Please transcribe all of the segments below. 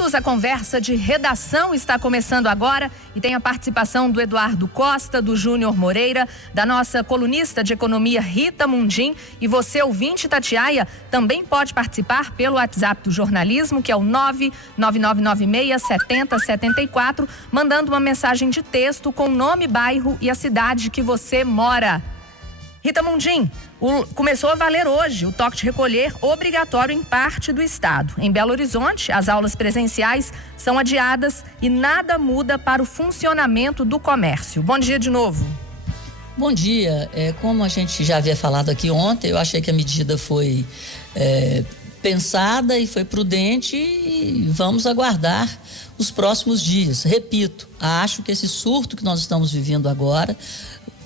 minutos. A conversa de redação está começando agora e tem a participação do Eduardo Costa, do Júnior Moreira, da nossa colunista de economia Rita Mundim. E você, ouvinte Itatiaia, também pode participar pelo WhatsApp do jornalismo, que é o 999967074, mandando uma mensagem de texto com nome, bairro e a cidade que você mora. Rita Mundim, começou a valer hoje o toque de recolher obrigatório em parte do estado. Em Belo Horizonte, as aulas presenciais são adiadas e nada muda para o funcionamento do comércio. Bom dia de novo. Bom dia. Como a gente já havia falado aqui ontem, eu achei que a medida foi pensada e foi prudente e vamos aguardar os próximos dias. Repito, acho que esse surto que nós estamos vivendo agora,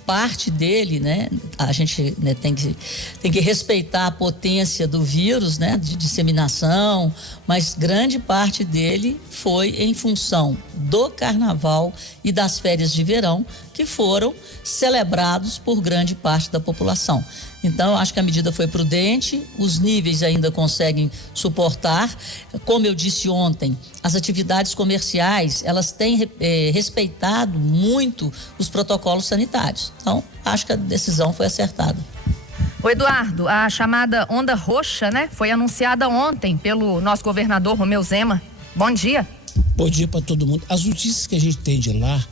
parte dele, né, a gente tem que respeitar a potência do vírus, né, de disseminação, mas grande parte dele foi em função do carnaval e das férias de verão, que foram celebrados por grande parte da população. Então, eu acho que a medida foi prudente, os níveis ainda conseguem suportar. Como eu disse ontem, as atividades comerciais, elas têm respeitado muito os protocolos sanitários. Então, acho que a decisão foi acertada. O Eduardo, a chamada onda roxa, né, foi anunciada ontem pelo nosso governador Romeu Zema. Bom dia. Bom dia para todo mundo. As notícias que a gente tem de lá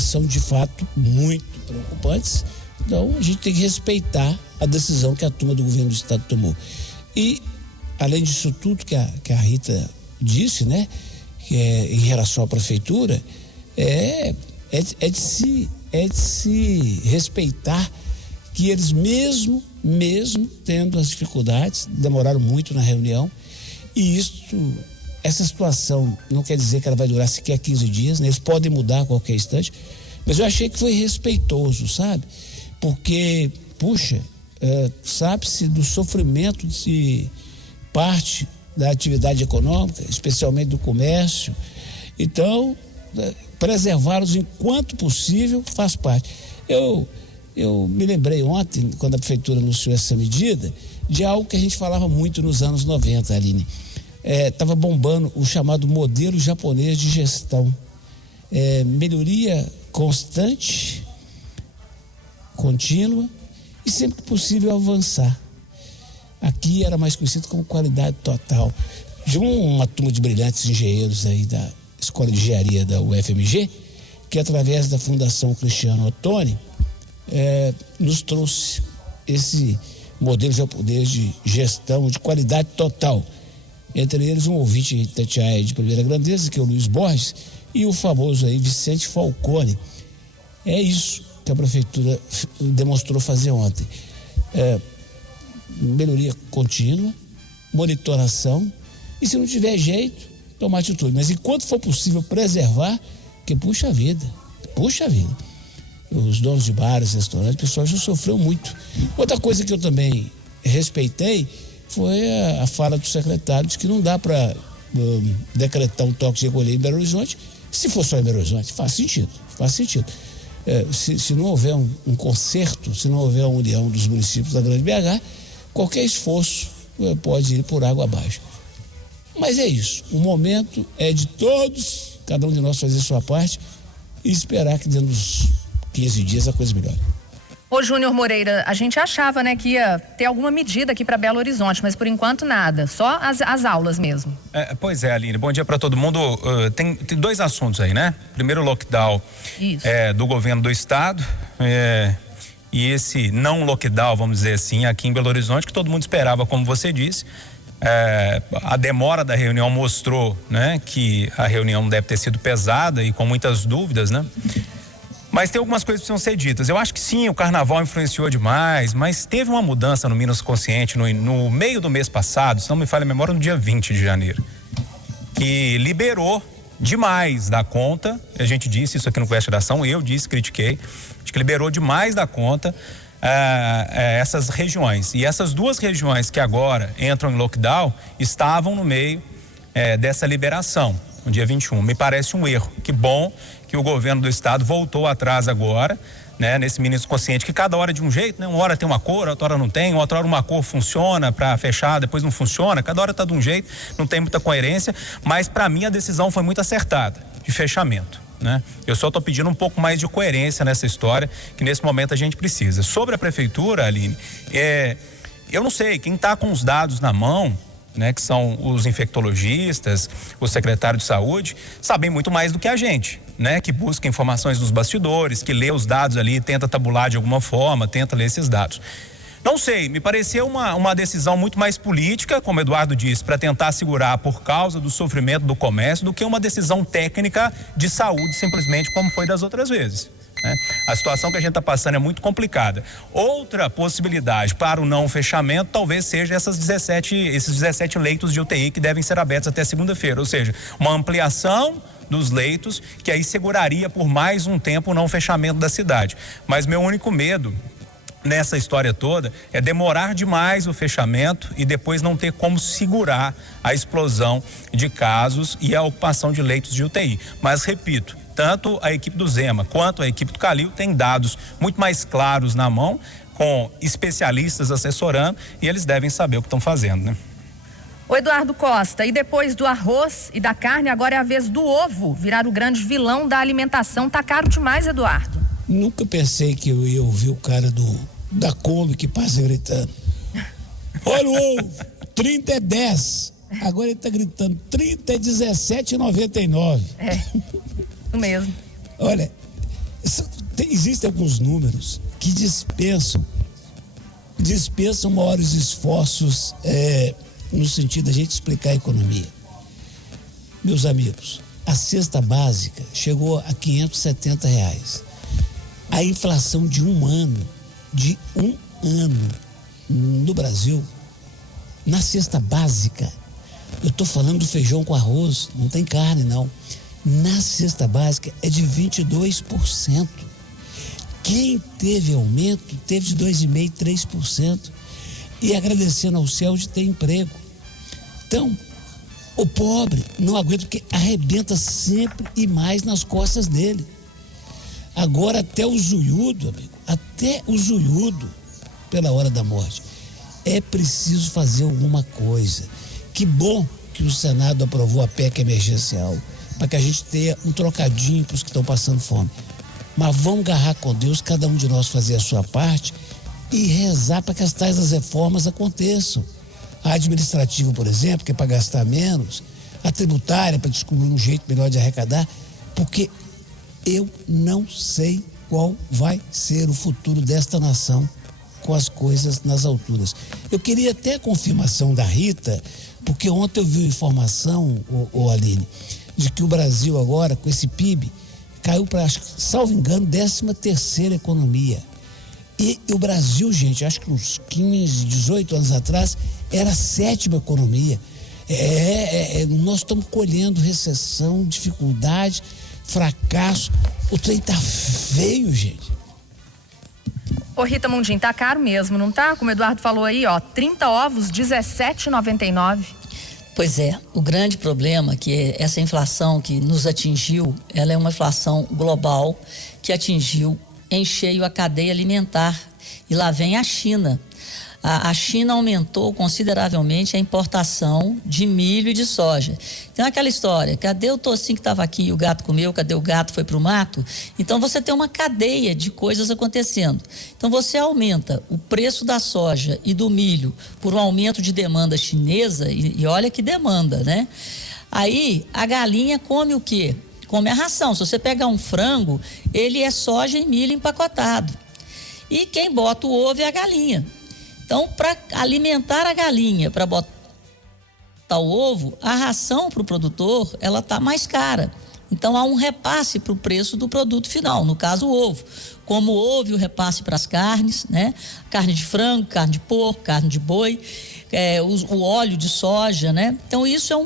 são de fato muito preocupantes. Então, a gente tem que respeitar a decisão que a turma do governo do estado tomou. E, além disso tudo que a Rita disse, né, que em relação à prefeitura, é de se respeitar que eles mesmo tendo as dificuldades, demoraram muito na reunião, e essa situação não quer dizer que ela vai durar sequer 15 dias, né? Eles podem mudar a qualquer instante, mas eu achei que foi respeitoso, sabe? Porque, puxa, sabe-se do sofrimento de parte da atividade econômica, especialmente do comércio. Então, preservá-los enquanto possível faz parte. Eu me lembrei ontem, quando a prefeitura anunciou essa medida, de algo que a gente falava muito nos anos 90, Aline. Estava bombando o chamado modelo japonês de gestão. Melhoria constante, contínua e sempre que possível avançar. Aqui era mais conhecido como qualidade total. De uma turma de brilhantes engenheiros aí da Escola de Engenharia da UFMG, que através da Fundação Cristiano Ottoni nos trouxe esse modelo japonês de gestão de qualidade total. Entre eles um ouvinte de Itatiaia de primeira grandeza, que é o Luiz Borges, e o famoso aí Vicente Falcone. É isso que a prefeitura demonstrou fazer ontem. Melhoria contínua, monitoração, e se não tiver jeito, tomar atitude. Mas enquanto for possível preservar, porque puxa vida. Os donos de bares, restaurantes, o pessoal já sofreu muito. Outra coisa que eu também respeitei foi a fala do secretário, de que não dá para decretar um toque de recolher em Belo Horizonte. Se for só em Belo Horizonte, faz sentido. Se não houver um conserto, se não houver uma união dos municípios da Grande BH, qualquer esforço pode ir por água abaixo. Mas é isso, o momento é de todos, cada um de nós fazer a sua parte e esperar que dentro dos 15 dias a coisa melhore. Ô Júnior Moreira, a gente achava, né, que ia ter alguma medida aqui para Belo Horizonte, mas por enquanto nada, só as aulas mesmo. Pois é, Aline, bom dia para todo mundo. Tem dois assuntos aí, né? Primeiro, o lockdown do governo do estado e esse não lockdown, vamos dizer assim, aqui em Belo Horizonte, que todo mundo esperava, como você disse. A demora da reunião mostrou, né, que a reunião deve ter sido pesada e com muitas dúvidas, né? Mas tem algumas coisas que precisam ser ditas. Eu acho que sim, o carnaval influenciou demais, mas teve uma mudança no Minas Consciente no meio do mês passado, se não me falha a memória, no dia 20 de janeiro, que liberou demais da conta. A gente disse isso aqui no Quest da Ação, eu disse, critiquei, de que liberou demais da conta essas regiões. E essas duas regiões que agora entram em lockdown estavam no meio dessa liberação, no dia 21. Me parece um erro. Que bom que o governo do estado voltou atrás agora, né, nesse ministro consciente, que cada hora é de um jeito, né? Uma hora tem uma cor, outra hora não tem, outra hora uma cor funciona para fechar, depois não funciona, cada hora tá de um jeito, não tem muita coerência, mas para mim a decisão foi muito acertada, de fechamento, né? Eu só tô pedindo um pouco mais de coerência nessa história, que nesse momento a gente precisa. Sobre a prefeitura, Aline, eu não sei, quem tá com os dados na mão, né, que são os infectologistas, o secretário de saúde, sabem muito mais do que a gente, né, que busca informações dos bastidores, que lê os dados ali, tenta tabular de alguma forma, tenta ler esses dados. Não sei, me pareceu uma decisão muito mais política, como o Eduardo disse, para tentar segurar por causa do sofrimento do comércio, do que uma decisão técnica de saúde, simplesmente como foi das outras vezes, né? A situação que a gente está passando é muito complicada. Outra possibilidade para o não fechamento talvez seja esses 17 leitos de UTI que devem ser abertos até segunda-feira, ou seja, uma ampliação dos leitos que aí seguraria por mais um tempo o não fechamento da cidade. Mas meu único medo nessa história toda é demorar demais o fechamento e depois não ter como segurar a explosão de casos e a ocupação de leitos de UTI. Mas repito, tanto a equipe do Zema quanto a equipe do Calil tem dados muito mais claros na mão, com especialistas assessorando, e eles devem saber o que estão fazendo, né? O Eduardo Costa, e depois do arroz e da carne, agora é a vez do ovo virar o grande vilão da alimentação. Tá caro demais, Eduardo. Nunca pensei que eu ia ouvir o cara da Kombi que passa gritando: olha o ovo, 30 é 10. Agora ele tá gritando 30 é 17,99. É, isso mesmo. Olha, existem alguns números que dispensam maiores esforços no sentido da gente explicar a economia. Meus amigos, a cesta básica chegou a R$570. A inflação de um ano no Brasil, na cesta básica, eu estou falando do feijão com arroz, não tem carne não, na cesta básica é de 22%. Quem teve aumento teve de 2,5%, 3%, e agradecendo ao céu de ter emprego. Então, o pobre não aguenta, porque arrebenta sempre e mais nas costas dele. Agora até o zoiudo, pela hora da morte. É preciso fazer alguma coisa. Que bom que o Senado aprovou a PEC emergencial, para que a gente tenha um trocadinho para os que estão passando fome. Mas vamos agarrar com Deus, cada um de nós fazer a sua parte e rezar para que as tais das reformas aconteçam. A administrativa, por exemplo, que é para gastar menos, a tributária para descobrir um jeito melhor de arrecadar, porque eu não sei qual vai ser o futuro desta nação com as coisas nas alturas. Eu queria até a confirmação da Rita, porque ontem eu vi informação, Aline, de que o Brasil agora, com esse PIB, caiu para, salvo engano, 13ª economia. E o Brasil, gente, acho que uns 15, 18 anos atrás, era a 7ª economia. Nós estamos colhendo recessão, dificuldade, fracasso. O trem tá feio, gente. Ô Rita Mundim, tá caro mesmo, não tá? Como o Eduardo falou aí, ó, 30 ovos, R$17,99. Pois é, o grande problema é que essa inflação que nos atingiu, ela é uma inflação global que atingiu em cheio a cadeia alimentar. E lá vem a China. A China aumentou consideravelmente a importação de milho e de soja. Então aquela história, cadê o tocinho que estava aqui e o gato comeu, cadê o gato foi para o mato? Então você tem uma cadeia de coisas acontecendo. Então você aumenta o preço da soja e do milho por um aumento de demanda chinesa, e olha que demanda, né? Aí a galinha come o quê? Come a ração. Se você pegar um frango, ele é soja e milho empacotado. E quem bota o ovo é a galinha. Então, para alimentar a galinha, para botar o ovo, a ração para o produtor, ela está mais cara. Então, há um repasse para o preço do produto final, no caso o ovo. Como houve o repasse para as carnes, né? Carne de frango, carne de porco, carne de boi, o óleo de soja, né? Então, isso é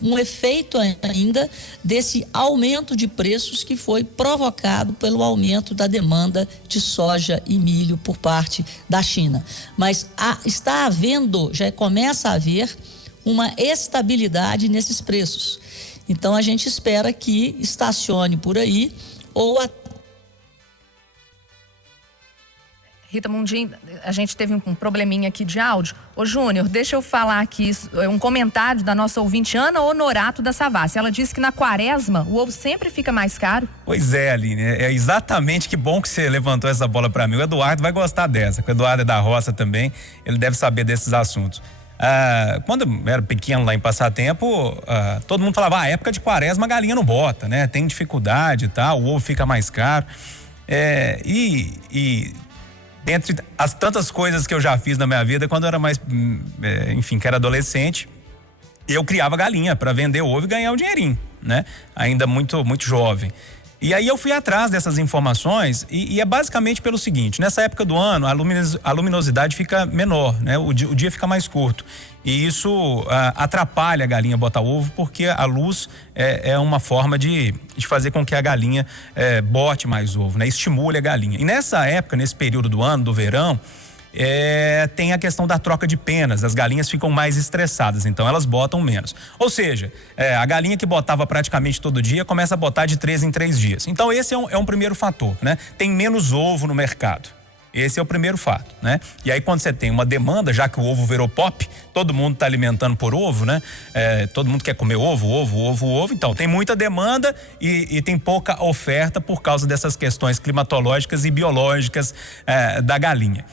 um efeito ainda desse aumento de preços que foi provocado pelo aumento da demanda de soja e milho por parte da China. Mas está havendo, já começa a haver uma estabilidade nesses preços. Então, a gente espera que estacione por aí ou Rita Mundim, a gente teve um probleminha aqui de áudio. Ô Júnior, deixa eu falar aqui um comentário da nossa ouvinte Ana Honorato da Savassi. Ela disse que na quaresma o ovo sempre fica mais caro. Pois é, Aline, é exatamente, que bom que você levantou essa bola para mim. O Eduardo vai gostar dessa, o Eduardo é da roça também, ele deve saber desses assuntos. Quando eu era pequeno lá em Passatempo, todo mundo falava, época de quaresma a galinha não bota, né? Tem dificuldade e tal, o ovo fica mais caro. Dentre as tantas coisas que eu já fiz na minha vida, quando eu era mais, que era adolescente, eu criava galinha para vender ovo e ganhar um dinheirinho, né? Ainda muito, muito jovem. E aí eu fui atrás dessas informações e é basicamente pelo seguinte: nessa época do ano a luminosidade fica menor, né? O dia fica mais curto e isso atrapalha a galinha botar ovo, porque a luz é uma forma de fazer com que a galinha bote mais ovo, né? Estimule a galinha. E nessa época, nesse período do ano, do verão, tem a questão da troca de penas, as galinhas ficam mais estressadas, então elas botam menos. Ou seja, a galinha que botava praticamente todo dia começa a botar de 3 em 3 dias. Então esse é um primeiro fator, né? Tem menos ovo no mercado. Esse é o primeiro fato, né? E aí quando você tem uma demanda, já que o ovo virou pop, todo mundo está alimentando por ovo, né? Todo mundo quer comer ovo, então tem muita demanda e tem pouca oferta por causa dessas questões climatológicas e biológicas da galinha.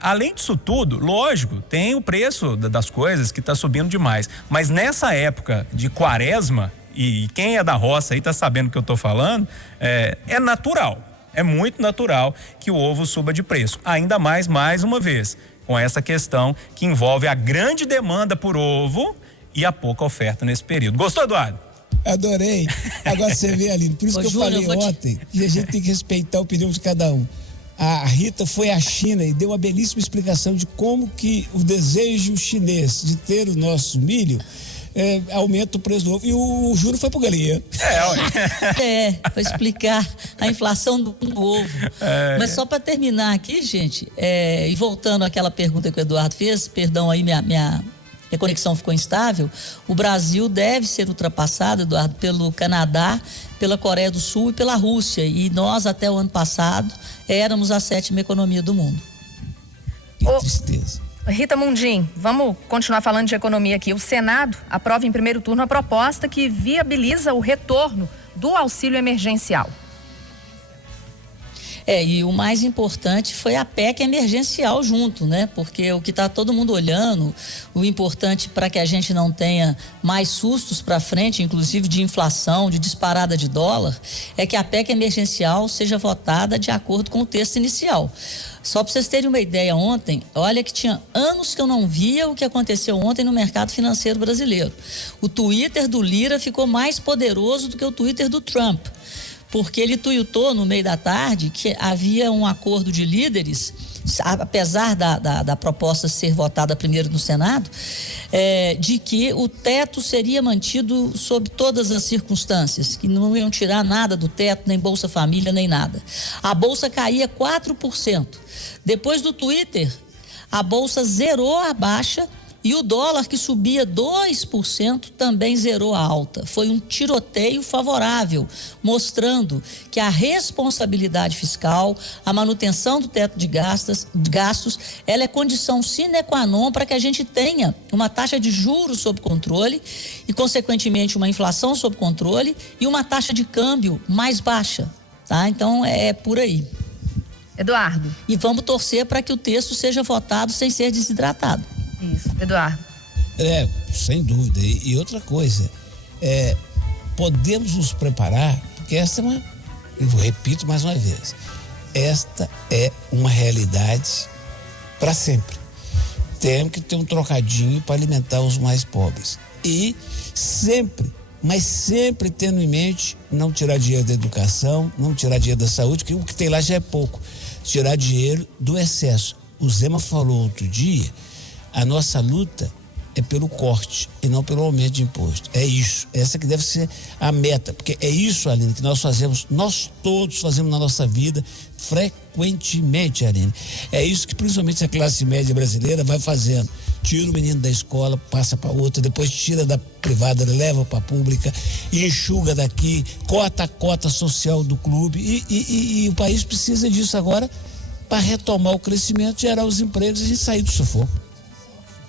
Além disso tudo, lógico, tem o preço das coisas que está subindo demais, mas nessa época de quaresma, e quem é da roça aí está sabendo o que eu estou falando, é natural. É muito natural que o ovo suba de preço. Ainda mais uma vez, com essa questão que envolve a grande demanda por ovo e a pouca oferta nesse período. Gostou, Eduardo? Adorei. Agora você vê, Aline, por isso que eu falei ontem que a gente tem que respeitar a opinião de cada um. A Rita foi à China e deu uma belíssima explicação de como que o desejo chinês de ter o nosso milho aumenta o preço do ovo. E o Júnior foi pro galinheiro. Para explicar a inflação do ovo. Mas só para terminar aqui, gente, e voltando àquela pergunta que o Eduardo fez, perdão aí, minha conexão ficou instável. O Brasil deve ser ultrapassado, Eduardo, pelo Canadá, pela Coreia do Sul e pela Rússia. E nós, até o ano passado, éramos a 7ª economia do mundo. Que tristeza. Rita Mundim, vamos continuar falando de economia aqui. O Senado aprova em primeiro turno a proposta que viabiliza o retorno do auxílio emergencial. E o mais importante foi a PEC emergencial junto, né? Porque o que está todo mundo olhando, o importante para que a gente não tenha mais sustos para frente, inclusive de inflação, de disparada de dólar, é que a PEC emergencial seja votada de acordo com o texto inicial. Só para vocês terem uma ideia, ontem, olha que tinha anos que eu não via o que aconteceu ontem no mercado financeiro brasileiro. O Twitter do Lira ficou mais poderoso do que o Twitter do Trump, porque ele tuitou no meio da tarde que havia um acordo de líderes, apesar da proposta ser votada primeiro no Senado, de que o teto seria mantido sob todas as circunstâncias, que não iam tirar nada do teto, nem Bolsa Família, nem nada. A Bolsa caía 4%. Depois do Twitter, a Bolsa zerou a baixa e o dólar, que subia 2%, também zerou a alta. Foi um tiroteio favorável, mostrando que a responsabilidade fiscal, a manutenção do teto de gastos, ela é condição sine qua non para que a gente tenha uma taxa de juros sob controle e, consequentemente, uma inflação sob controle e uma taxa de câmbio mais baixa, tá? Então, é por aí. Eduardo. E vamos torcer para que o texto seja votado sem ser desidratado. Isso, Eduardo. Sem dúvida. E outra coisa, podemos nos preparar, porque essa eu repito mais uma vez, esta é uma realidade para sempre. Temos que ter um trocadinho para alimentar os mais pobres. E sempre, mas sempre tendo em mente não tirar dinheiro da educação, não tirar dinheiro da saúde, que o que tem lá já é pouco. Tirar dinheiro do excesso. O Zema falou outro dia, a nossa luta é pelo corte e não pelo aumento de imposto. É isso, essa que deve ser a meta, porque é isso, Aline, que nós todos fazemos na nossa vida frequentemente, Aline. É isso que principalmente a classe média brasileira vai fazendo. Tira o menino da escola, passa para outra, depois tira da privada, leva para a pública, enxuga daqui, corta a cota social do clube e o país precisa disso agora para retomar o crescimento, gerar os empregos e a gente sair do sufoco.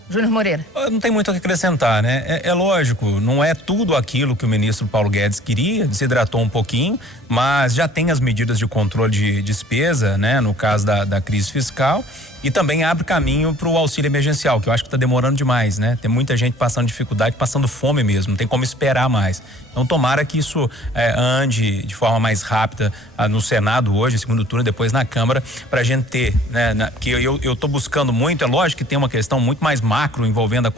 Júnior Moreira. Não tem muito o que acrescentar, né? É lógico, não é tudo aquilo que o ministro Paulo Guedes queria, desidratou um pouquinho, mas já tem as medidas de controle de despesa, né? No caso da crise fiscal, e também abre caminho para o auxílio emergencial, que eu acho que está demorando demais, né? Tem muita gente passando dificuldade, passando fome mesmo, não tem como esperar mais. Então tomara que isso ande de forma mais rápida no Senado hoje, segundo turno, depois na Câmara, para a gente ter, né? Que eu tô buscando muito, é lógico que tem uma questão muito mais macro envolvendo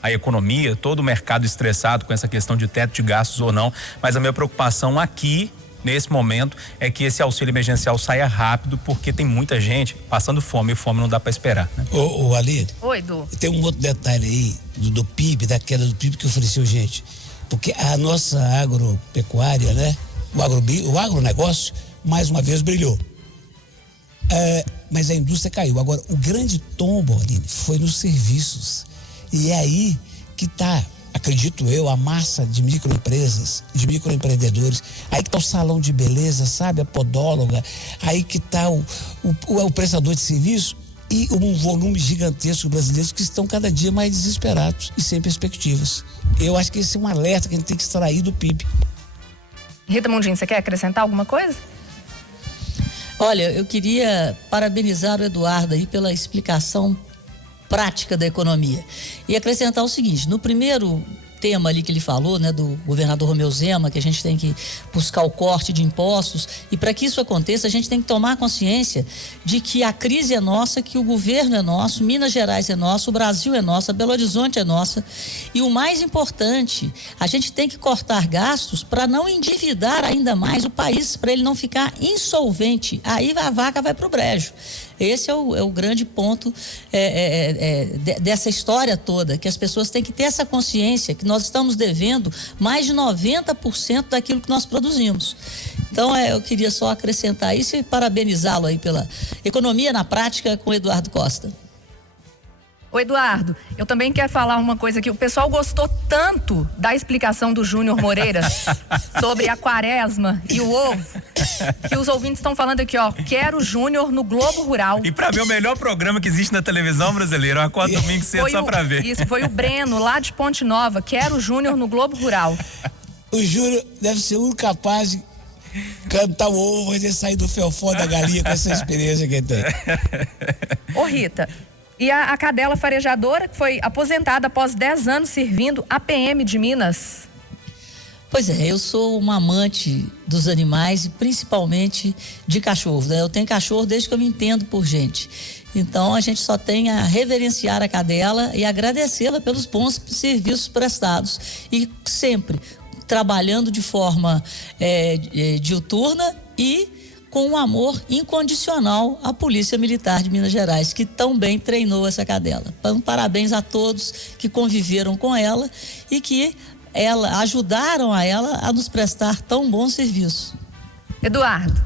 a economia, todo o mercado estressado com essa questão de teto de gastos ou não, mas a minha preocupação aqui nesse momento é que esse auxílio emergencial saia rápido, porque tem muita gente passando fome e fome não dá para esperar, né? Ô Aline. Oi, Edu. Tem um outro detalhe aí do PIB, da queda do PIB que ofereceu gente, porque a nossa agropecuária, né? O agronegócio mais uma vez brilhou. Mas a indústria caiu. Agora, o grande tombo, Aline, foi nos serviços. E é aí que está, acredito eu, a massa de microempresas, de microempreendedores. Aí que está o salão de beleza, sabe? A podóloga. Aí que está o prestador de serviço e um volume gigantesco de brasileiros que estão cada dia mais desesperados e sem perspectivas. Eu acho que esse é um alerta que a gente tem que extrair do PIB. Rita Mundim, você quer acrescentar alguma coisa? Olha, eu queria parabenizar o Eduardo aí pela explicação prática da economia e acrescentar o seguinte: no primeiro tema ali que ele falou, né, do governador Romeu Zema, que a gente tem que buscar o corte de impostos, e para que isso aconteça a gente tem que tomar consciência de que a crise é nossa, que o governo é nosso, Minas Gerais é nosso, o Brasil é nosso, Belo Horizonte é nossa, e o mais importante, a gente tem que cortar gastos para não endividar ainda mais o país, para ele não ficar insolvente, aí a vaca vai para o brejo. Esse é o grande ponto dessa história toda, que as pessoas têm que ter essa consciência que nós estamos devendo mais de 90% daquilo que nós produzimos. Então, eu queria só acrescentar isso e parabenizá-lo aí pela economia na prática com o Eduardo Costa. Ô Eduardo, eu também quero falar uma coisa aqui. O pessoal gostou tanto da explicação do Júnior Moreira sobre a quaresma e o ovo, que os ouvintes estão falando aqui, ó, quero o Júnior no Globo Rural. E pra mim o melhor programa que existe na televisão brasileira, eu acordo domingo cedo só pra ver. Isso, foi o Breno, lá de Ponte Nova, quero o Júnior no Globo Rural. O Júnior deve ser o único capaz de cantar o ovo e sair do felfó da galinha com essa experiência que ele tem. Ô Rita, e a cadela farejadora que foi aposentada após 10 anos servindo a PM de Minas? Pois é, eu sou uma amante dos animais e principalmente de cachorros, né? Eu tenho cachorro desde que eu me entendo por gente. Então a gente só tem a reverenciar a cadela e agradecê-la pelos bons serviços prestados e sempre trabalhando de forma diuturna e com um amor incondicional à Polícia Militar de Minas Gerais, que tão bem treinou essa cadela. Então, parabéns a todos que conviveram com ela e que ajudaram a ela a nos prestar tão bom serviço. Eduardo.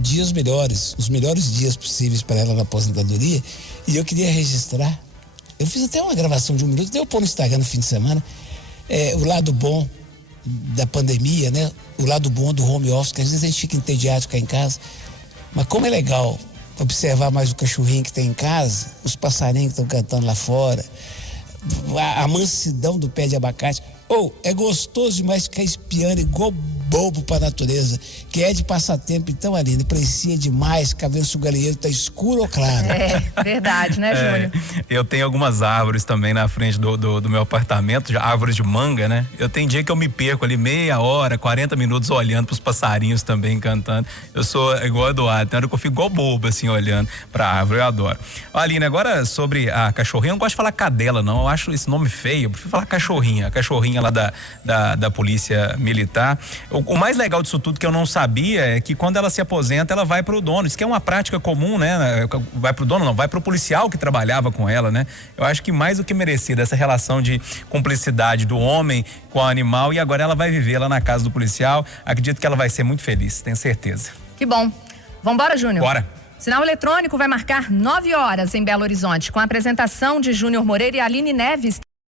Dias melhores, os melhores dias possíveis para ela na aposentadoria. E eu queria registrar, eu fiz até uma gravação de 1 minuto, deu pôr no Instagram no fim de semana, o lado bom da pandemia, né? O lado bom do home office, que às vezes a gente fica entediado de ficar em casa, mas como é legal observar mais o cachorrinho que tem em casa, os passarinhos que estão cantando lá fora, a mansidão do pé de abacate. É gostoso demais ficar espiando igual bobo pra natureza, que é de passatempo. Então, Aline, aprecia demais ficar vendo se o galinheiro tá escuro ou claro. Verdade, né, Júnior? Eu tenho algumas árvores também na frente do meu apartamento, árvores de manga, né? Eu tenho dia que eu me perco ali meia hora, 40 minutos olhando pros passarinhos também cantando. Eu sou igual o Eduardo, tem hora que eu fico igual bobo assim, olhando pra árvore, eu adoro. Aline, agora sobre a cachorrinha, eu não gosto de falar cadela não, eu acho esse nome feio, eu prefiro falar cachorrinha, a cachorrinha lá da Polícia Militar. O mais legal disso tudo que eu não sabia é que quando ela se aposenta, ela vai pro dono. Isso que é uma prática comum, né? Vai pro dono, não, vai pro policial que trabalhava com ela, né? Eu acho que mais do que merecida essa relação de cumplicidade do homem com o animal, e agora ela vai viver lá na casa do policial. Acredito que ela vai ser muito feliz, tenho certeza. Que bom. Vambora, Júnior? Bora. Sinal Eletrônico vai marcar 9 horas em Belo Horizonte, com a apresentação de Júnior Moreira e Aline Neves.